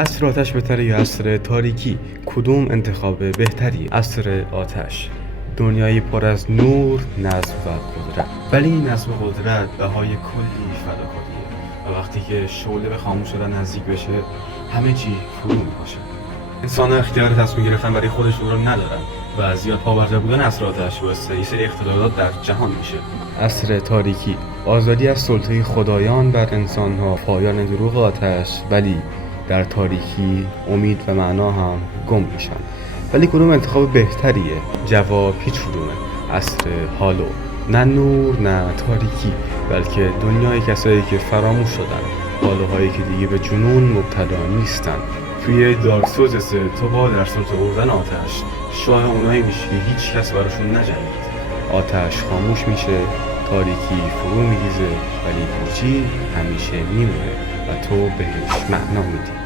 عصر آتش بهتره یا عصر تاریکی؟ کدوم انتخاب بهتری؟ عصر آتش، دنیایی پر از نور، نظم و قدرت. ولی این نظم و قدرت بهای کلی فداکاریه و وقتی که شعله به خاموش شدن نزدیک بشه همه چی فرو میپاشه. انسان اختیار تصمیم گرفتن برای خودشون رو ندارن و زیاد پابرجا بودن عصر آتش باعث یه سری اختلالات در جهان میشه. عصر تاریکی، آزادی از سلطه خدایان بر انسانها، پایان دروغ آتش، ولی در تاریکی امید و معنا هم گم میشن. ولی کدوم انتخاب بهتریه؟ جواب هیچ کدومه. عصر هالو، نه نور نه تاریکی، بلکه دنیای کسایی که فراموش شدن، هالوهایی که دیگه به جنون مبتلا نیستن. توی دارک سوز 3 تو با در سلطه بردن آتش شاه اونایی میشی که هیچ کس براشون نجنگید. آتش خاموش میشه، تاریکی فرو میریزه، ولی هیچی همیشه میمونه و تو بهش معنا میدی.